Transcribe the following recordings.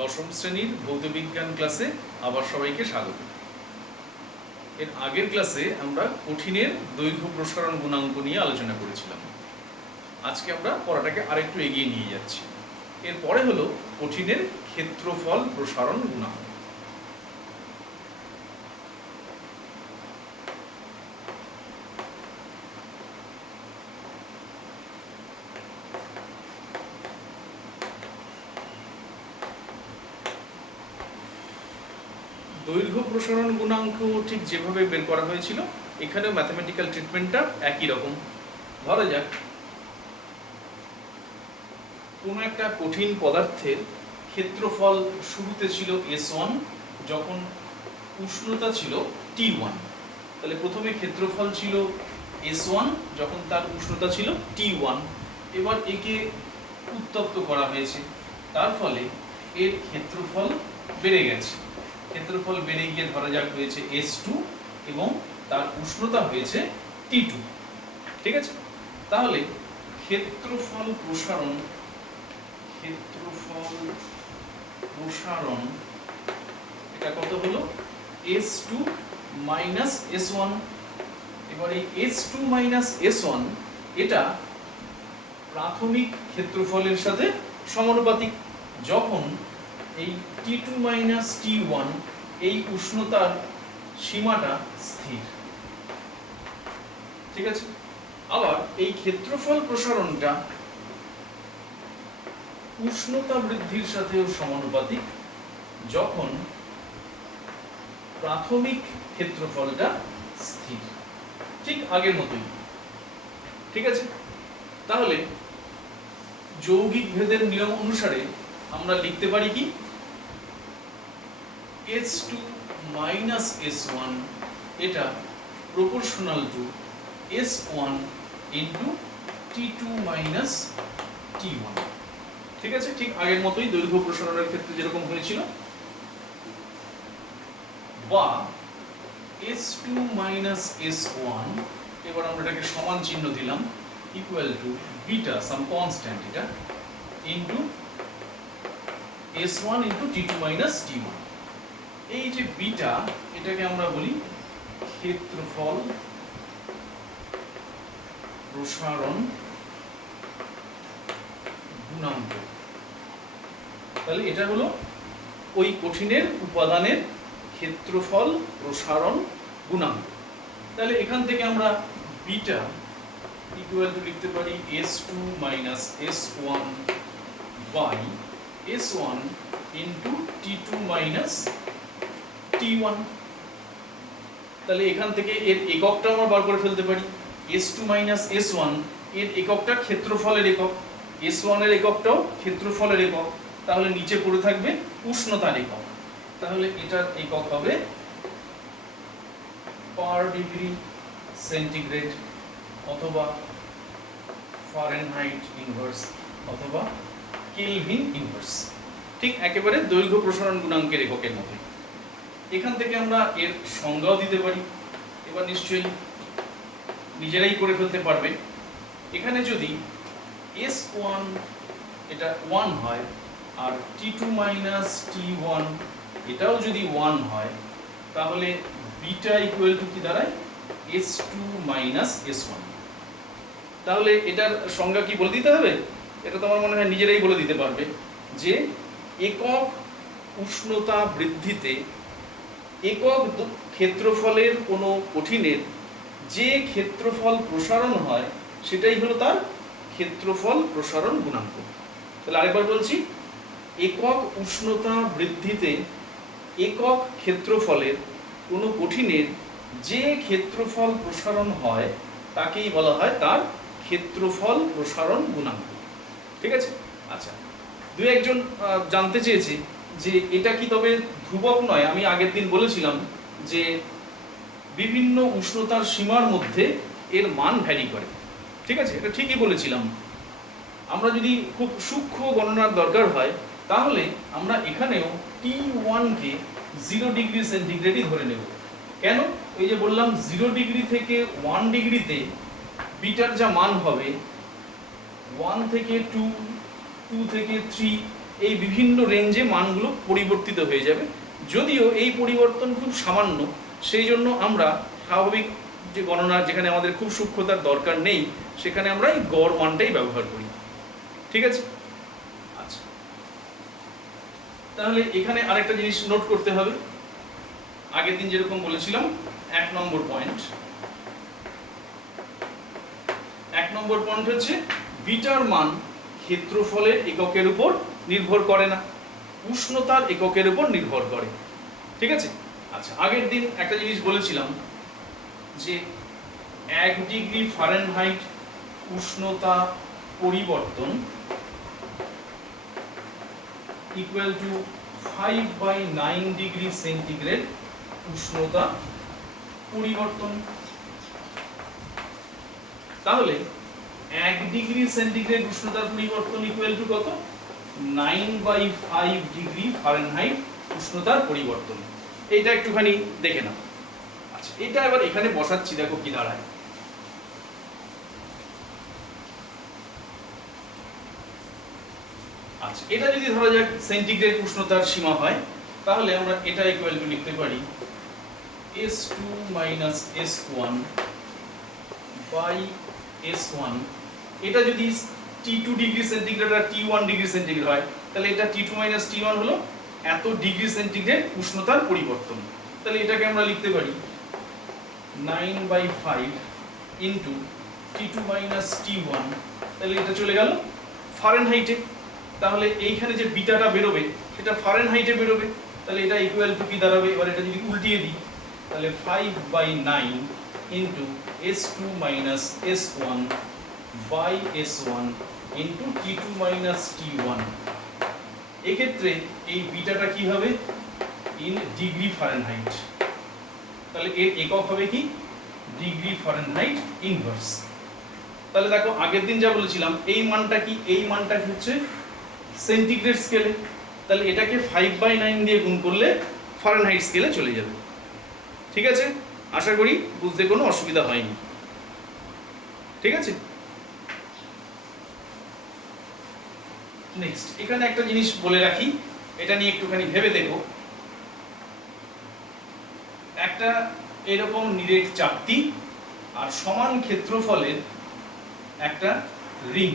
দশম শ্রেণীর ভৌতবিজ্ঞান ক্লাসে আবার সবাইকে স্বাগত। এর আগের ক্লাসে আমরা কঠিনের দৈর্ঘ্য প্রসারণ গুণাঙ্ক নিয়ে আলোচনা করেছিলাম। আজকে আমরা পড়াটাকে আরেকটু এগিয়ে নিয়ে যাচ্ছি। এরপরে হলো কঠিনের ক্ষেত্রফল প্রসারণ গুণাঙ্ক। দৈর্ঘ্য প্রসারণ গুণাঙ্ক ঠিক যেভাবে বের করা হয়েছিল এখানেও ম্যাথমেটিক্যাল ট্রিটমেন্টটা একই রকম। ধরা যাক কোনো একটা কঠিন পদার্থের ক্ষেত্রফল শুরুতে ছিল S1 যখন উষ্ণতা ছিল T1। তাহলে প্রথমে ক্ষেত্রফল ছিল S1 যখন তার উষ্ণতা ছিল T1। এবার একে উত্তপ্ত করা হয়েছে, তার ফলে এর ক্ষেত্রফল বেড়ে গেছে। ক্ষেত্রফল বেড়ে গিয়ে ধরা যাক হয়েছে S2 এবং তার উষ্ণতা হয়েছে T2। ঠিক আছে, তাহলে ক্ষেত্রফল প্রসারণ এটা কত হলো S2 মাইনাস S1। এবার এই S2 মাইনাস S1 এটা প্রাথমিক ক্ষেত্রফলের সাথে সমানুপাতিক, যখন এই T2 মাইনাস T1 এই উষ্ণতার সীমাটা স্থির। ঠিক আছে, আবার এই ক্ষেত্রফল প্রসারণটা উষ্ণতা বৃদ্ধির সাথেও সমানুপাতিক, যখন প্রাথমিক ক্ষেত্রফলটা স্থির, ঠিক আগের মতোই। ঠিক আছে, তাহলে যৌগিক ভেদের নিয়ম অনুসারে আমরা লিখতে পারি কি S2 মাইনাস S1 এটা proportional to S1 into T2 minus T1। ঠিক আছে, ঠিক আগের মতোই দৈর্ঘ্য প্রসারণের ক্ষেত্রে যেরকম হয়েছিল। বা S2 মাইনাস S1, এবার আমরা এটাকে সমান চিহ্ন দিলাম, equal to beta sum constant এটা into S1 into T2 minus T1। এই যে বিটা, এটাকে আমরা বলি ক্ষেত্রফল প্রসারণ গুণাঙ্ক। তাহলে এটা হলো ওই কঠিনের উপাদানের ক্ষেত্রফল প্রসারণ গুণাঙ্ক। তাহলে এখান থেকে আমরা বিটা ইকুয়াল টু লিখতে পারি S2 minus S1 by S1 into T2 minus T1। তাহলে এখান থেকে এর এককটা আমরা বার করে ফেলতে পারি। S2 মাইনাস S1 এর এককটা ক্ষেত্রফলের একক, S1 এর এককটাও ক্ষেত্রফলের একক, তাহলে নিচে পড়ে থাকবে উষ্ণতার একক। তাহলে এটার একক হবে পার ডিগ্রি সেন্টিগ্রেড অথবা ফারেনহাইট ইনভার্স অথবা কেলভিন ইনভার্স, ঠিক একেবারে দৈর্ঘ্য প্রসারণ গুণাঙ্কের এককের মতো। এখান থেকে আমরা এর সংজ্ঞাও দিতে পারি। এবার নিশ্চয়ই নিজেরাই করে ফেলতে পারবে। এখানে যদি S1 এটা 1 হয় আর T2 মাইনাস T1 এটাও যদি 1 হয়, তাহলে বিটা ইকুয়াল টু কি দাঁড়ায় S2 মাইনাস S1। তাহলে এটার সংজ্ঞা কি বলে দিতে হবে? এটা তো আমার মনে হয় নিজেরাই বলে দিতে পারবে যে একক উষ্ণতা বৃদ্ধিতে একক ক্ষেত্রফলের কোনো কঠিনের যে ক্ষেত্রফল প্রসারণ হয় সেটাই হলো তার ক্ষেত্রফল প্রসারণ গুণাঙ্ক। তাহলে আরেকবার বলছি, একক উষ্ণতা বৃদ্ধিতে একক ক্ষেত্রফলের কোনো কঠিনের যে ক্ষেত্রফল প্রসারণ হয় তাকেই বলা হয় তার ক্ষেত্রফল প্রসারণ গুণাঙ্ক। ঠিক আছে, আচ্ছা, দুই একজন জানতে চেয়েছে যে এটা কি তবে ধ্রুবক নয়? আমি আগের দিন বলেছিলাম যে বিভিন্ন উষ্ণতার সীমার মধ্যে এর মান ভ্যারি করে। ঠিক আছে, এটা ঠিকই বলেছিলাম। আমরা যদি খুব সূক্ষ্ম গণনার দরকার হয় তাহলে আমরা এখানেও T1 কে 0 ডিগ্রি সেন্টিগ্রেডই ধরে নেব। কেন? এই যে বললাম 0 ডিগ্রি থেকে 1 ডিগ্রিতে বিটার যা মান হবে 1 থেকে 2, 2 থেকে 3 এই বিভিন্ন রেঞ্জে মানগুলো পরিবর্তিত হয়ে যাবে। যদিও এই পরিবর্তন খুব সামান্য, সেই জন্য আমরা স্বাভাবিক যে গণনা, যেখানে আমাদের খুব সূক্ষ্মতার দরকার নেই, সেখানে আমরা এই গড় মানটাই ব্যবহার করি। ঠিক আছে? আচ্ছা, তাহলে এখানে আরেকটা জিনিস নোট করতে হবে। আগের দিন যেরকম বলেছিলাম, 1 নম্বর পয়েন্ট হচ্ছে বিটার মান ক্ষেত্রফলের এককের উপর নির্ভর করে না, উষ্ণতার এককের উপর নির্ভর করে। ঠিক আছে? আচ্ছা, আগের দিন একটা জিনিস বলেছিলাম যে 1 ডিগ্রি ফারেনহাইট উষ্ণতা পরিবর্তন ইকুয়াল টু 5/9 ডিগ্রি সেন্টিগ্রেড উষ্ণতা পরিবর্তন। তাহলে 1 ডিগ্রি সেন্টিগ্রেড উষ্ণতার পরিবর্তন ইকুয়াল টু কত? 9/5 ডিগ্রি ফারেনহাইট উষ্ণতার পরিবর্তন। এইটা একটুখানি দেখে নাও। আচ্ছা, এটা এবার এখানে বসাচ্ছি, দেখো কি দাঁড়ায়। আচ্ছা, এটা যদি ধরা যাক সেন্টিগ্রেড উষ্ণতার সীমা হয়, তাহলে আমরা এটা ইকুয়াল টু লিখতে পারি S2 - S1 বাই S1। এটা যদি T2 ডিগ্রি সেন্টিগ্রেড আর T1 ডিগ্রি সেন্টিগ্রেড হয়, তাহলে এটা T2 - T1 হলো এত ডিগ্রি সেন্টিগ্রেড উষ্ণতার পরিবর্তন। তাহলে এটাকে আমরা লিখতে পারি 9/5 ইন্টু T2 - T1। তাহলে এটা চলে গেল ফারেনহাইটে। তাহলে এইখানে যে বিটাটা বেরোবে সেটা ফারেনহাইটে বেরোবে। তাহলে এটা ইকুয়াল টু কি দাঁড়াবে? এবার এটা যদি উল্টিয়ে দিই, তাহলে 5/9 into S2 - S1 by S1 into T2 - T1। এক্ষেত্রে এই বিটাটা কি হবে? In degree Fahrenheit. তাহলে এর একক হবে কি? Degree Fahrenheit inverse. তাহলে দেখো আগের দিন যা বলেছিলাম, এই মানটা কি? এই মানটা হচ্ছে সেন্টিগ্রেড স্কেলে। তাহলে এটাকে 5/9 দিয়ে গুণ করলে ফারেনহাইট স্কেলে চলে যাবে। ঠিক আছে? আশা করি বুঝতে কোনো অসুবিধা হয়নি। ঠিক আছে? নেক্সট, এখানে একটা জিনিস বলে রাখি, এটা নিয়ে একটুখানি ভেবে দেখো। একটা এরকম নিরেট চাকতি আর সমান ক্ষেত্রফলের একটা রিং,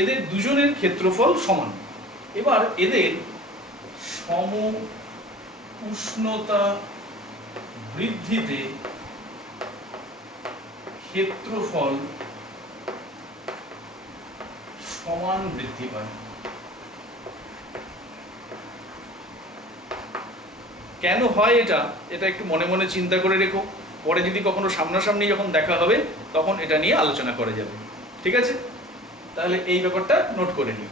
এদের দুজনের ক্ষেত্রফল সমান। এবার এদের সম উষ্ণতা বৃদ্ধিতে ক্ষেত্রফল সমান বৃদ্ধি পায়। কেন হয় এটা? এটা একটু মনে মনে চিন্তা করে রেখো, পরে যদি কখনো সামনাসামনি যখন দেখা হবে তখন এটা নিয়ে আলোচনা করা যাবে। ঠিক আছে? তাহলে এই ব্যাপারটা নোট করে নিই।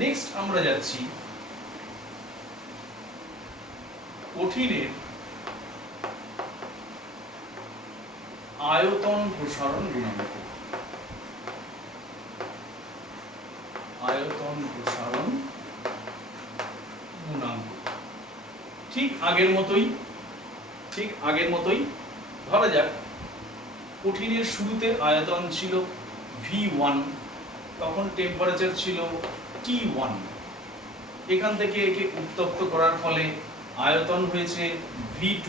নেক্সট আমরা যাচ্ছি কঠিনের আয়তন প্রসারণ গুণাঙ্ক। আয়তন প্রসারণ গুণাঙ্ক ঠিক আগের মতোই ধরা যাক কঠিনের শুরুতে আয়তন ছিল V1, তখন টেম্পারেচার ছিল T1। এখান থেকে একে উত্তপ্ত করার ফলে আয়তন হয়েছে V2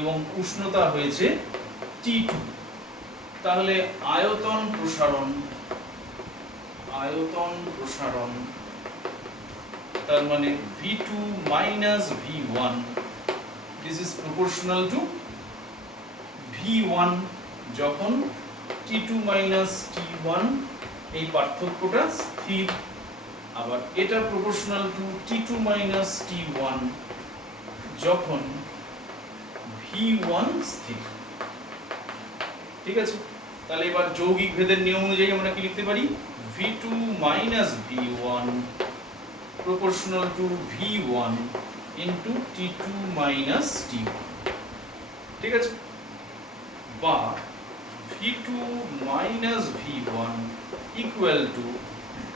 এবং উষ্ণতা হয়েছে T2। তাহলে আয়তন প্রসারণ তার মানে V2 - V1 this is proportional to V1 যখন T2 - T1 এই পার্থক্যটা স্থির, আবার এটা proportional to T2 - T1 যখন V1 স্থির। ঠিক আছে? তাহলে এবার যৌগিক ভেদের নিয়ম অনুযায়ী আমরা কি লিখতে পারি? V2 - V1 proportional to V1 into T2 - T1। ঠিক আছে? বা V2 - V1 equal to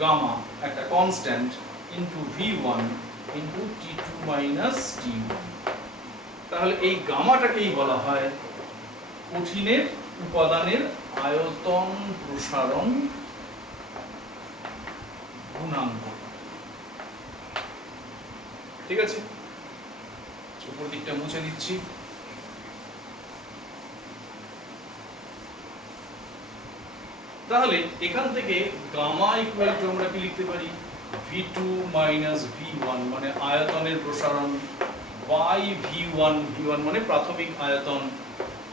gamma, একটা constant, into V1 into T2 - T1। তাহলে এই গামাটাকেই বলা হয় কঠিনের উপাদানের আয়তন প্রসারণ গুণাঙ্ক। ঠিক আছে, উপর দিকটা মুছে দিচ্ছি। তাহলে এখান থেকে গামা ইকুয়াল টু আমরা কি লিখতে পারি, v2 মাইনাস v1 মানে আয়তনের প্রসারণ বাই v1, v1 মানে প্রাথমিক আয়তন,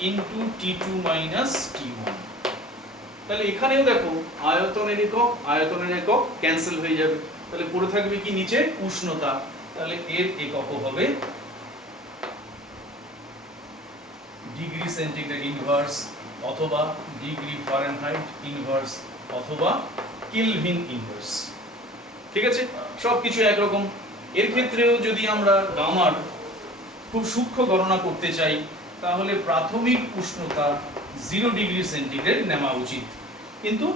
ইনটু t2 মাইনাস t1। তাহলে এখানেও দেখো আয়তনের একক ক্যান্সেল হয়ে যাবে, তাহলে পড়ে থাকবে কি নিচে উষ্ণতা। তাহলে এর এককও হবে ডিগ্রি সেন্টিগ্রেড ইনভার্স, অথবা ডিগ্রি ফারেনহাইট ইনভার্স, অথবা কেলভিন ইনভার্স। ঠিক আছে, সবকিছু একরকম। এর ক্ষেত্রেও যদি আমরা গামার খুব সূক্ষ্ম গণনা করতে চাই, তাহলে প্রাথমিক উষ্ণতা 0 ডিগ্রি সেন্টিগ্রেড নেওয়া উচিত। কিন্তু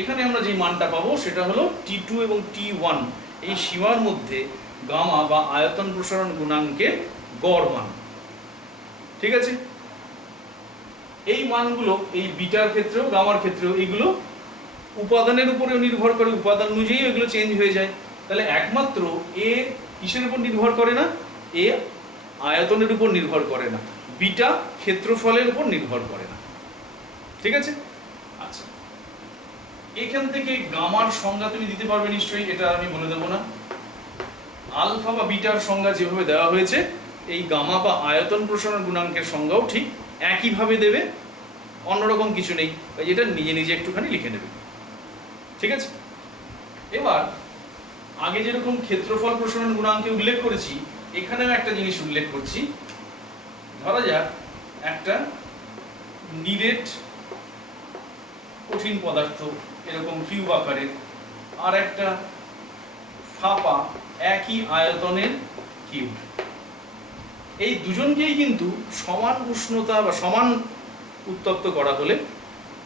এখানে আমরা যে মানটা পাবো সেটা হলো T2 এবং T1 এই সীমার মধ্যে গামা বা আয়তন প্রসারণ গুণাঙ্কের গড় মান। ঠিক আছে, এই মানগুলো এই বিটার ক্ষেত্রেও গামার ক্ষেত্রেও এগুলো উপাদানের উপরেও নির্ভর করে, উপাদান অনুযায়ী এগুলো চেঞ্জ হয়ে যায়। তাহলে একমাত্র এ কিসের উপর নির্ভর করে না, এ আয়তনের উপর নির্ভর করে না, বিটা ক্ষেত্রফলের উপর নির্ভর করে না। ঠিক আছে, আচ্ছা, এখান থেকে গামার সংজ্ঞা তুমি দিতে পারবে নিশ্চয়ই, এটা আমি বলে দেবো না। আলফা বা বিটার সংজ্ঞা যেভাবে দেওয়া হয়েছে, এই গামা বা আয়তন প্রসারণ গুণাঙ্কের সংজ্ঞাও ঠিক একইভাবে দেবে, অন্যরকম কিছু নেই, এটা নিজে নিজে একটুখানি লিখে নেবে। ঠিক আছে, এবার আগে যেরকম ক্ষেত্রফল প্রসারণ গুণাঙ্কে উল্লেখ করেছি, এখানেও একটা জিনিস উল্লেখ করছি। ধরা যাক একটা নিরেট কঠিন পদার্থ এরকম কিউব আকারের, আর একটা ফাঁপা একই আয়তনের কিউব। এই দুজনকেই কিন্তু সমান উষ্ণতা বা সমান উত্তপ্ত করা হলে,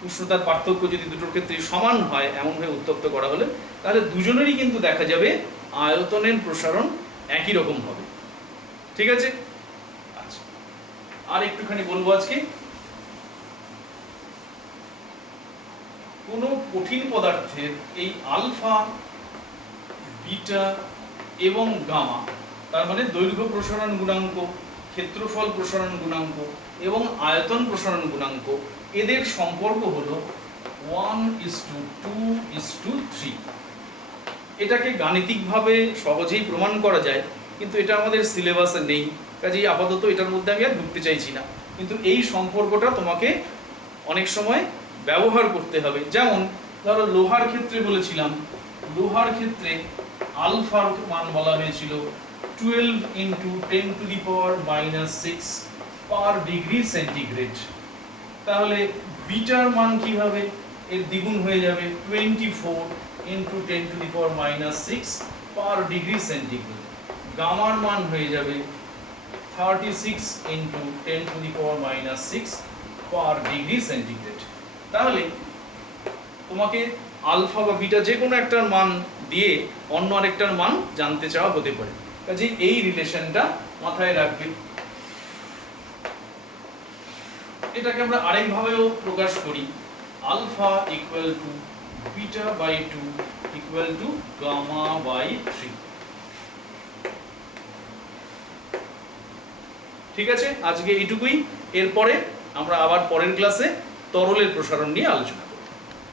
উষ্ণতার পার্থক্য যদি দুটোর ক্ষেত্রে সমান হয় এমনভাবে উত্তপ্ত করা হলে, তাহলে দুজনেরই কিন্তু দেখা যাবে আয়তনের প্রসারণ একই রকম হবে। ঠিক আছে, আচ্ছা, আর একটুখানি বলবো আজকে। কোনো কঠিন পদার্থের এই আলফা, বিটা এবং গামা, তার মানে দৈর্ঘ্য প্রসারণ গুণাঙ্ক, ক্ষেত্রফল প্রসারণ গুণাঙ্ক এবং আয়তন প্রসারণ গুণাঙ্ক, এদের সম্পর্ক হলো 1:2:3। এটাকে গাণিতিকভাবে সহজেই প্রমাণ করা যায়, কিন্তু এটা আমাদের সিলেবাসে নেই, কাজেই আপাতত এটার মধ্যে আমি আর ঢুকতে চাইছি না। কিন্তু এই সম্পর্কটা তোমাকে অনেক সময় ব্যবহার করতে হবে। যেমন ধরো লোহার ক্ষেত্রে বলেছিলাম, লোহার ক্ষেত্রে আলফার মান বলা হয়েছিল 12 × 10⁻⁻6 পার ডিগ্রি সেন্টিগ্রেড। তাহলে বিটার মান কি হবে, এর দ্বিগুণ হয়ে যাবে, 24 × 10⁻⁻6 পার ডিগ্রি সেন্টিগ্রেড। গামার মান হয়ে যাবে 36 × 10⁻⁻6 পার ডিগ্রি সেন্টিগ্রেড। তাহলে তোমাকে আলফা বা বিটা যে কোনো একটার মান দিয়ে অন্য আরেকটার মান জানতে চাওয়া হতে পারে, কাজে এই রিলেশনটা মাথায় রাখবে। এটাকে আমরা আরেকভাবেও প্রকাশ করি, alpha equal to beta by 2 equal to gamma by 3। ঠিক আছে, আজকে এইটুকুই। এরপরে আমরা আবার পরের ক্লাসে তরলের প্রসারণ নিয়ে আলোচনা